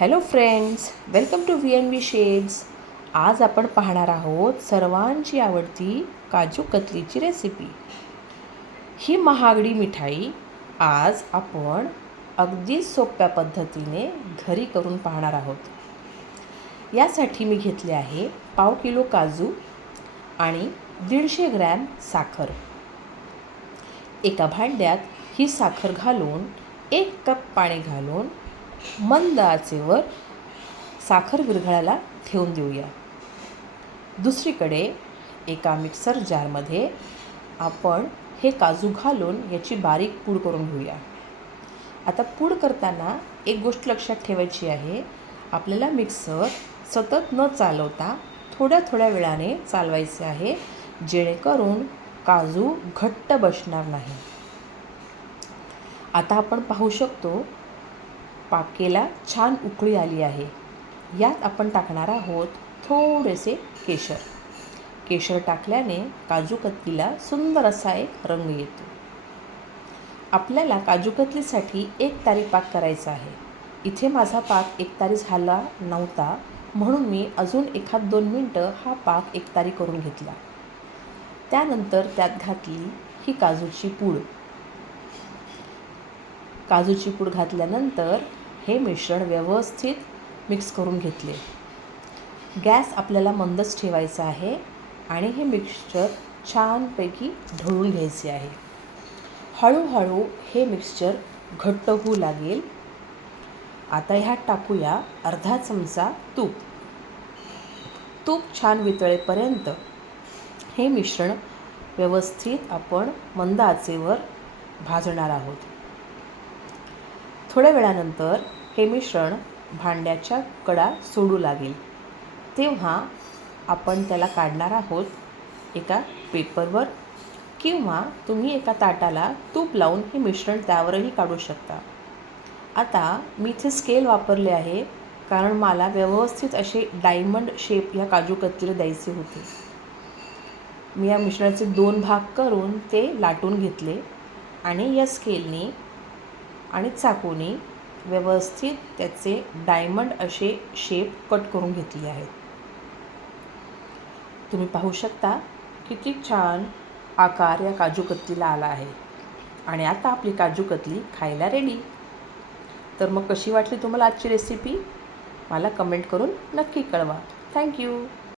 Hello friends, welcome to VNV shades. आज आपण पाहणार आहोत सर्वांची आवडती काजू कतलीची रेसिपी. ही महागडी मिठाई आज आपण अगदी सोप्या पद्धतीने घरी करून पाहणार आहोत. यासाठी मी घेतले आहे पाव किलो काजू आणि 150 ग्रॅम साखर. एका भांड्यात ही साखर घालून 1 कप पाणी घालून मंद आचेवर साखर विरघळायला ठेवून देऊया. दुसरीकडे एका मिक्सर जारमध्ये आपण हे काजू घालून याची बारीक पूड करून घेऊया. आता पूड करताना एक गोष्ट लक्षात ठेवायची आहे, आपल्याला मिक्सर सतत न चालवता थोड्या थोड्या वेळाने चालवायचे आहे, जेणेकरून काजू घट्ट बसणार नाही. आता आपण पाहू शकतो पाकेला छान उकळी आली आहे. यात आपण टाकणार आहोत थोडेसे केशर. केशर टाकल्याने काजू कतलीला सुंदर असा एक रंग येतो. आपल्याला काजू कतलीसाठी 1 तारी पाक करायचा आहे. इथे माझा पाक 1 तारी झाला नव्हता, म्हणून मी अजून 1-2 मिनटं हा पाक 1 तारी करून घेतला. त्यानंतर त्यात घातली ही काजूची पूड. काजूची पूड घातल्यानंतर हे मिश्रण व्यवस्थित मिक्स करून घेतले. गॅस आपल्याला मंदच ठेवायचा आहे आणि हे मिक्सचर छानपैकी ढवळून घ्यायचे आहे. हळूहळू हे मिक्सचर घट्ट होऊ लागेल. आता ह्यात टाकूया अर्धा चमचा तूप. तूप छान वितळेपर्यंत हे मिश्रण व्यवस्थित आपण मंद आचेवर भाजणार आहोत. थोड्या वेळानंतर हे मिश्रण भांड्याच्या कडा सोडू लागेल, तेव्हा आपण त्याला काढणार आहोत एका पेपरवर, किंवा तुम्ही एका ताटाला तूप लावून हे मिश्रण त्यावरही काढू शकता. आता मी इथे स्केल वापरले आहे, कारण मला व्यवस्थित असे डायमंड शेप या काजू कतलीला द्यायचे होते. मी या मिश्रणाचे 2 भाग करून ते लाटून घेतले आणि या स्केलने आणि चाकूने व्यवस्थित त्याचे डायमंड असे शेप कट करून घेतले आहेत. तुम्ही पाहू शकता किती छान आकार या काजू कतलीला आला आहे. आणि आता आपली काजू कतली खायला रेडी. तर मग कशी वाटली तुम्हाला आजची रेसिपी? मला कमेंट करून नक्की कळवा. थँक्यू.